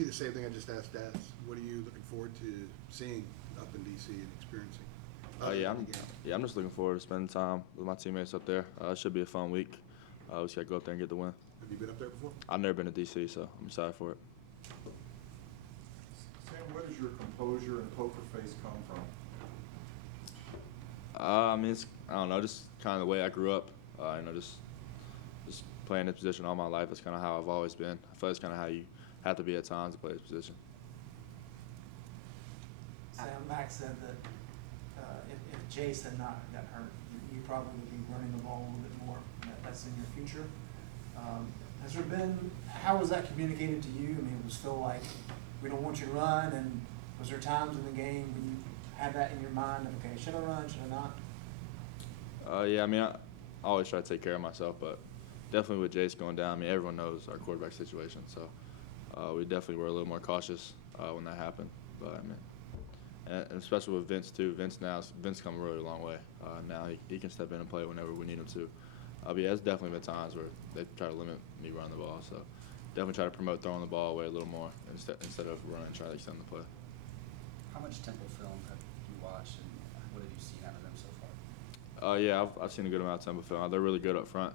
you the same thing I just asked Daz. What are you looking forward to seeing up in D.C. and experiencing? I'm just looking forward to spending time with my teammates up there. It should be a fun week. We just got to go up there and get the win. Have you been up there before? I've never been to D.C., so I'm excited for it. Sam, where does your composure and poker face come from? I don't know, just kind of the way I grew up. Just playing this position all my life. That's kind of how I've always been. I feel like it's kind of how you have to be at times to play this position. Sam, Max said that if Jace had not got hurt, you probably would be running the ball a little bit more. That's in your future. How was that communicated to you? I mean, it was still like, we don't want you to run, and was there times in the game when you had that in your mind of, okay, should I run, should I not? I always try to take care of myself, but definitely with Jace going down, everyone knows our quarterback situation, so we definitely were a little more cautious when that happened. But and especially with Vince too. Vince come a really long way. Now he can step in and play whenever we need him to. There's definitely been times where they try to limit me running the ball, so definitely try to promote throwing the ball away a little more instead of running and trying to extend the play. How much Temple film have you watched, and what have you seen out of them so far? I've seen a good amount of Temple film. They're really good up front.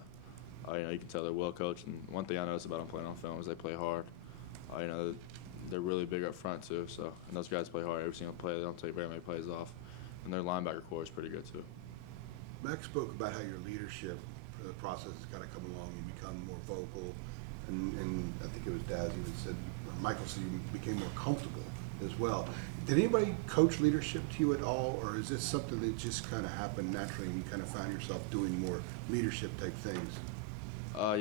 You can tell they're well coached. And one thing I noticed about them playing on film is they play hard. They're really big up front too. So and those guys play hard every single play. They don't take very many plays off, and their linebacker core is pretty good too. Max spoke about how your leadership process has kind of come along. You become more vocal, and I think it was Daz even said, Michael said you became more comfortable as well. Did anybody coach leadership to you at all, or is this something that just kind of happened naturally and you kind of found yourself doing more leadership type things? I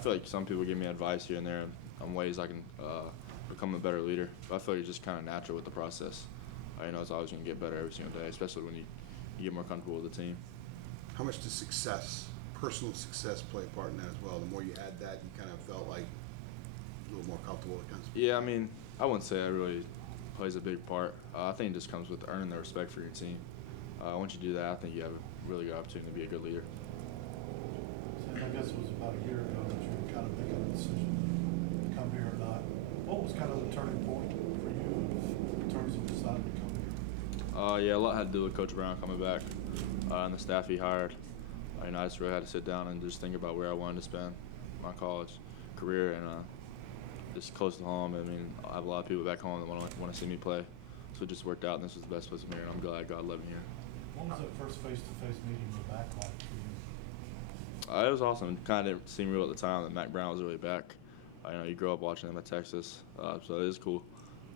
feel like some people give me advice here and there on ways I can become a better leader. But I feel like it's just kind of natural with the process. It's always going to get better every single day, especially when you get more comfortable with the team. How much does personal success, play a part in that as well? The more you had that, you kind of felt like a little more comfortable against it. Yeah, I wouldn't say it really plays a big part. I think it just comes with earning the respect for your team. Once you do that, I think you have a really good opportunity to be a good leader. I guess it was about a year ago that you were kind of making a decision to come here or not. What was kind of the turning point for you in terms of deciding to come here? A lot had to do with Coach Brown coming back and the staff he hired. I just really had to sit down and just think about where I wanted to spend my college career and just close to home. I have a lot of people back home that want to see me play, so it just worked out, and this was the best place for me, and I'm glad God led me here. What was that first face-to-face meeting with back like for you? It was awesome. It kind of didn't seem real at the time that Mac Brown was really back. You grow up watching him at Texas, so it is cool.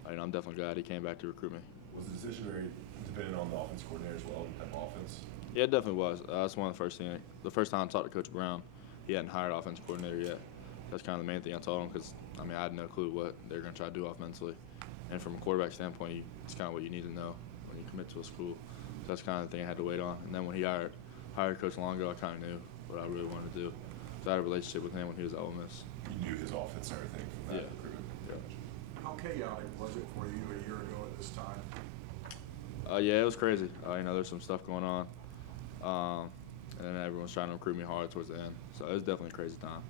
I'm definitely glad he came back to recruit me. Was the decision very dependent on the offense coordinator as well, the type of offense? Yeah, it definitely was. That's one of the first things. The first time I talked to Coach Brown, he hadn't hired offense coordinator yet. That's kind of the main thing I told him because, I had no clue what they're going to try to do offensively. And from a quarterback standpoint, it's kind of what you need to know when you commit to a school. So that's kind of the thing I had to wait on. And then when he hired Coach Longo, I kind of knew what I really wanted to do. So I had a relationship with him when he was at Ole Miss. You knew his offense and everything from that recruitment. Yeah. How chaotic was it for you a year ago at this time? It was crazy. There's some stuff going on. And then everyone's trying to recruit me hard towards the end. So it was definitely a crazy time.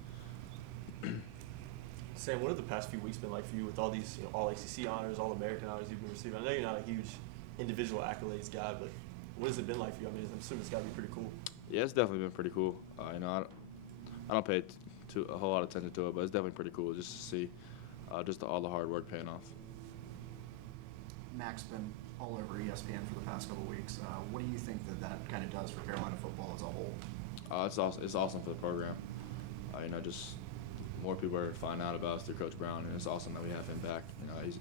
Sam, what have the past few weeks been like for you with all these all ACC honors, all American honors you've been receiving? I know you're not a huge individual accolades guy, but what has it been like for you? I'm assuming it's got to be pretty cool. Yeah, it's definitely been pretty cool. I don't pay a whole lot of attention to it, but it's definitely pretty cool just to see all the hard work paying off. Mac's been all over ESPN for the past couple of weeks. What do you think that kind of does for Carolina football as a whole? It's awesome for the program. Just more people are finding out about us through Coach Brown, and it's awesome that we have him back.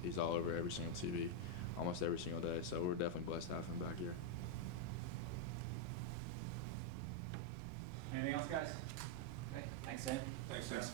He's all over every single TV, almost every single day. So we're definitely blessed to have him back here. Anything else, guys? Okay. Thanks, Sam. Thanks.